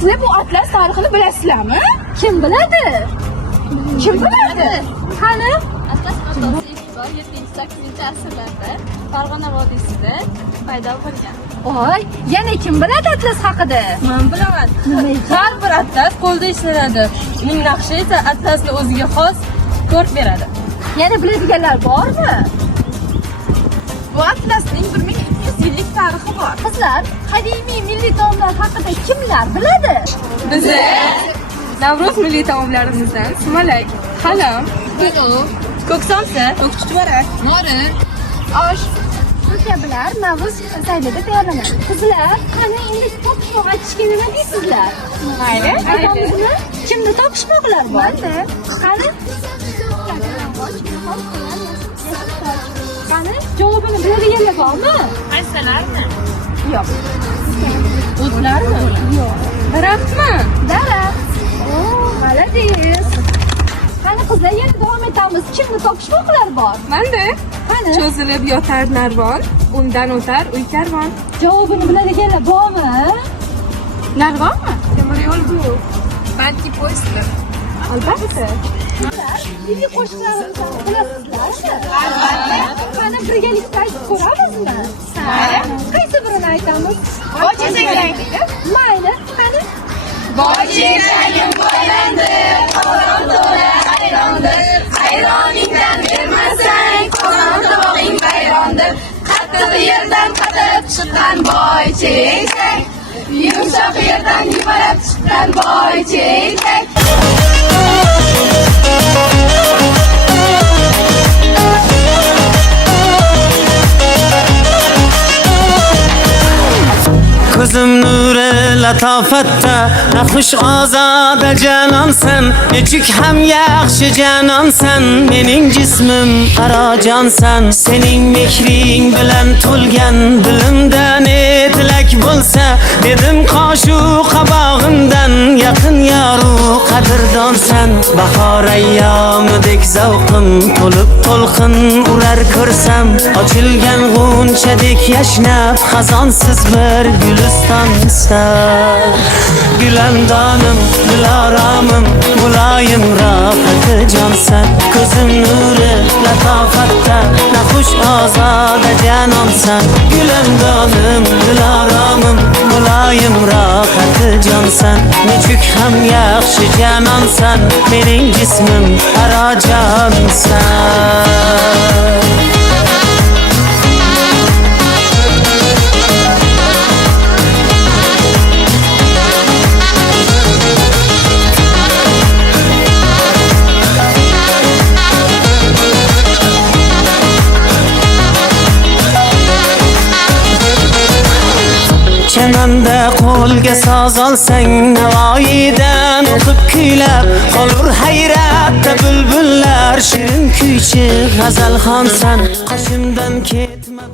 Sizlar bu atlas tarixini bilasizlarmi? Kim biladi? Kim biladi? Qani? Atlas matosi ilk bor 7-8 asrlarda Farg'ona vodiysida paydo bo'lgan. Oy, yana kim biladi atlas haqida? Men bilaman. Har bir atlas qo'lda ishlanadi. Uning naqshi esa atlasga o'ziga xos ko'rk beradi. Yana biladiganlar bormi? Bu atlasning 1200 yillik tarixi bor. Qizlar, qadimiy milliy taomlar haqida kimlar biladi? Biz Navro'z milliy taomlarimizdan sumalak, qalam, ko'ksamsa, ko'k chuchvarak, nori, Osh, bu kabilar Navro'z saylida tayyorlanadi. Qizlar, qani endi topishmoq aytishga nima deysizlar? Mayli, aytamizmi? Kimda topishmoqlar bor? Manda. Qani? Qani? Javobini biladiganlar bormi? Qaysilarni? Yo'q. o'tlarmi? Yo'q. Daraxtmi? Daraxt. Malades. Qani qizlar, yana davom etamiz. Kimda topishmoqlar bor? Manda. Qani? Cho'zilib yotar narvon, undan o'tar uy karvon. Javobini biladiganlar bormi? Narvonmi? Temir yo'l bu. Balki poyezddir. Albatta. Milliy qo'shiqlarimizni bilasizlarmi? Albatta. Qani birgalikda aytib ko'ramizmi? Qaysi birini aytamiz? Voy chechagim. Mayli, qani? Voy chechagim boylandi, qozon to'la hayrondir. Hayroningdan bermasang, qozon tovog'ing bayrondir. Qattiq yerdan qatirib chiqqan boy chechak, yumshoq yerdan yumalab chiqqan boy chechak. Ko'zim nuri latofatda naxush ozoda janonsan, nechuk ham yaxshi janonsan, mening jismim qarajonsan. Sening mehring bilan to'lgan dilimdan tilak bo'lsa, dedim qoshu qabog'imdan yaqin yoru qadrdonsan. Bahor ayyomidek zavqim to'lib to'lqin urar ko'rsam, ochilgan g'unchadek yashnab xazonsiz bir gulistonsa. Gulandonim, diloramim, muloyim rohati jonsan. Ko'zim nuri latofatda naxush ozoda janonsan. Gulandonim, diloramim, muloyim rohati jonsan. Nechuk ham yaxshi janonsan, mening jismim qarajonsan. Chamanda qo'lga soz olsang, navoiydan o'qib kuylab qolur hayratda bulbullar. Shirin kuychi g'azalxonsan, qoshimdan ketma.